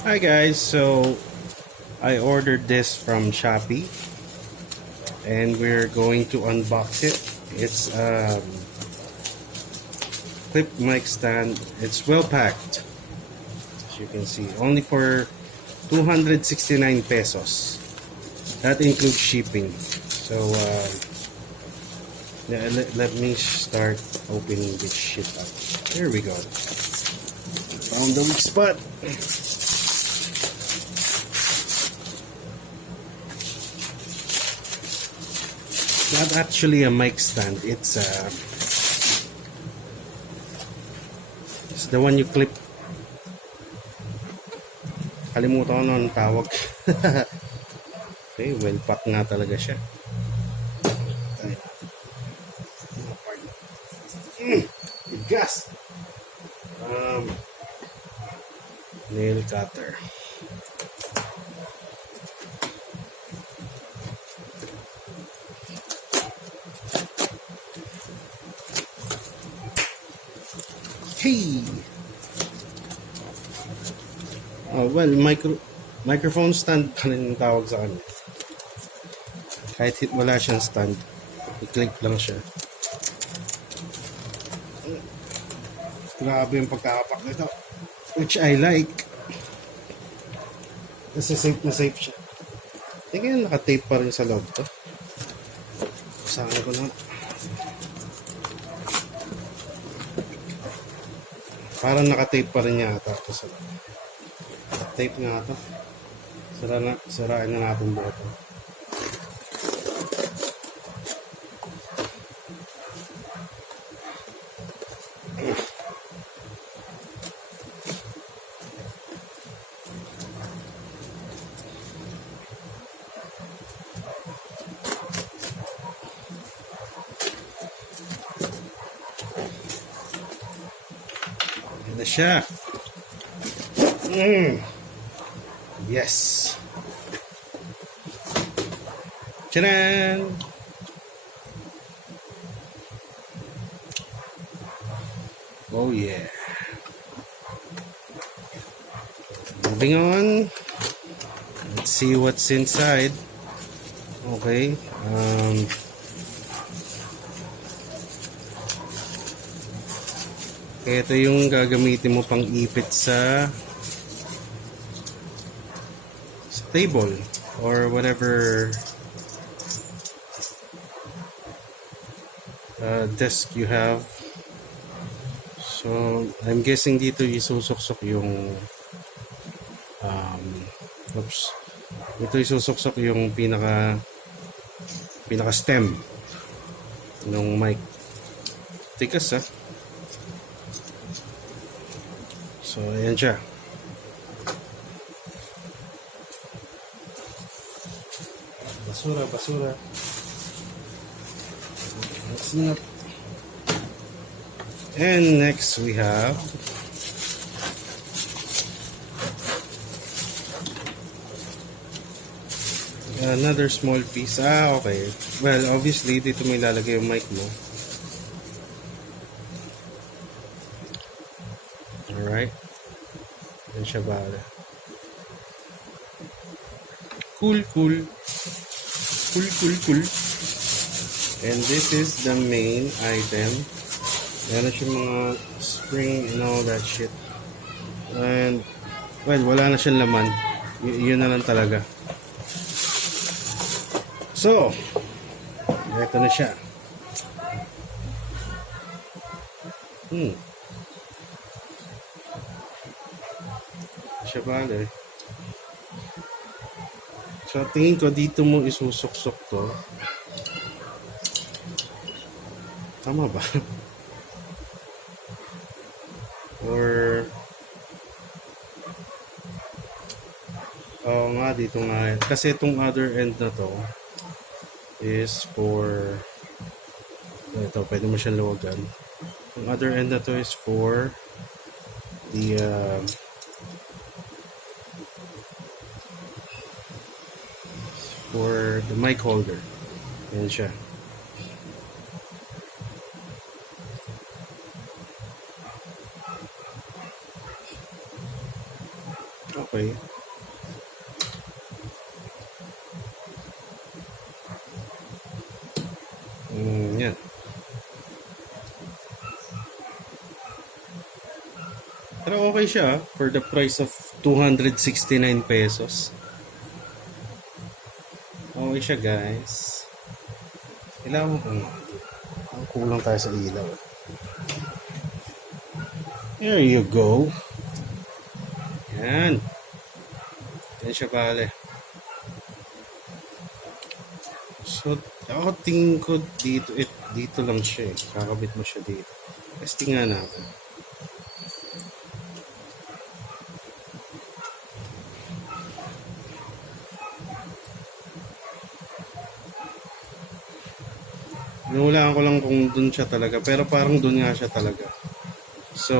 Hi guys, so I ordered this from Shopee and we're going to unbox it. It's clip mic stand. It's well packed, as you can see, only for 269 pesos. That includes shipping. So let me start opening this shit up. There we go. Found the weak spot. Not actually a mic stand. It's the one you clip. Kalimutan ko ang tawag. Okay, well pack nga talaga siya. Gas. Nail cutter. Hey. Well, microphone stand pa rin yung tawag sa kanya. Kahit wala siyang stand, i-click lang siya. Grabe yung pagkakapak nito, which I like. Kasi safe na safe siya. Tingnan, naka-tape pa rin sa loob to. Saan ko lang. Parang naka-tape pa rin yata ito sa loob. Tape nga ito. Sarain na natin buo ito. Na siya. Yes. Tcharan! Oh yeah. Moving on. Let's see what's inside. Okay. Ito yung gagamitin mo pang ipit sa table or whatever desk you have. So I'm guessing dito isusuksok yung ito isusuksok yung pinaka stem ng mic. Tikas ah. So, ayan siya. Basura. That's not. And next we have another small piece. Okay. Well, obviously, dito may lalagay yung mic mo. Alright. Yan siya bala. Cool. And this is the main item. Yan na siya mga spring and all that shit. And, well, wala na siyang laman. Yun na lang talaga. So, ito na siya. Siya bale. So tingin ko dito mo isusuksok to. Tama ba? Or nga dito nga. Kasi itong other end na to is for ito, pwede mo siyang luwagan. Yung other end na to is for the mic holder. Ayan siya. Okay. Yan. Pero okay siya for the price of 269 pesos. Okay siya guys. Kailangan mo kung kulang tayo sa ilaw. There you go. Yan. Yan siya pala. So, ako tingin ko dito lang siya eh. Kakabit mo siya dito. Testing nga natin. Inuulaan ko lang kung dun siya talaga. Pero parang dun nga siya talaga. So,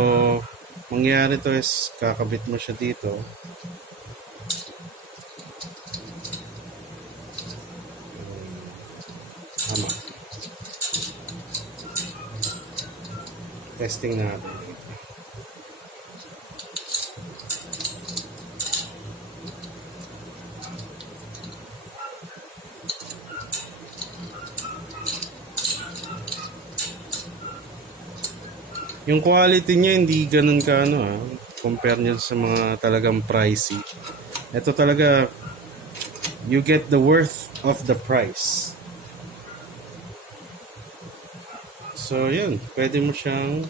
mangyayari to is kakabit mo siya dito. Tama. Testing natin. Yung quality niya hindi ganun ka compare niya sa mga talagang pricey. Ito talaga you get the worth of the price. So yun, pwede mo siyang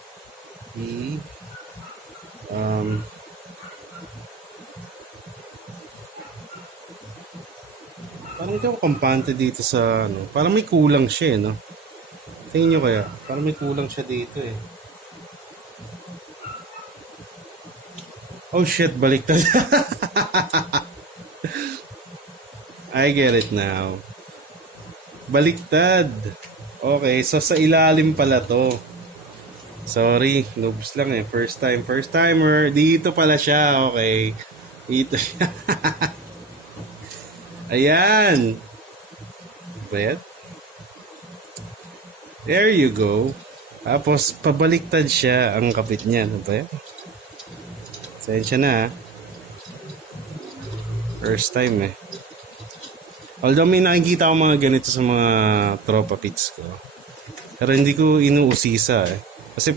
parang hindi ako kampante dito sa parang may kulang siya no? Tingin nyo kaya, parang may kulang siya dito eh. Oh shit, baliktad. I get it now. Baliktad. Okay, so sa ilalim pala to. Sorry, noobs lang eh. First timer. Dito pala siya, okay. Dito siya. Ayan. Bayad. There you go. Tapos, pabaliktad siya ang kapit niya. Ano ba yan? Sensya na ha. First time eh. Although may nakikita ako mga ganito sa mga tropa pits ko. Pero hindi ko inuusisa eh. Kasi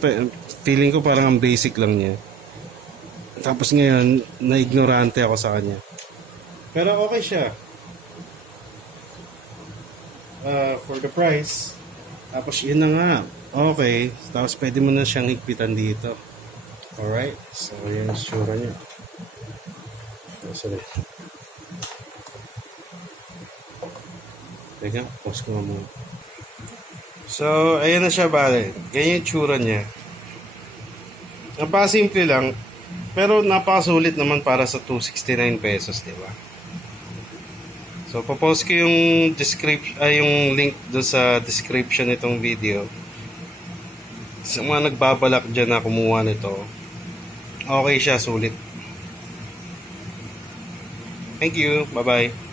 feeling ko parang ang basic lang niya. Tapos ngayon, na-ignorante ako sa kanya. Pero okay siya. For the price. Tapos yun na nga. Okay. Tapos pwede mo na siyang higpitan dito. Alright. So yun yung sura niya. Sorry. Teka, pause ko nga muna. So, ayan na siya bale. Ganyan yung tsura niya. Napasimple lang. Pero napakasulit naman para sa 269 pesos, di ba? So, papost ko yung yung link do sa description nitong video. Sa mga nagbabalak dyan na kumuha nito, okay siya, sulit. Thank you. Bye-bye.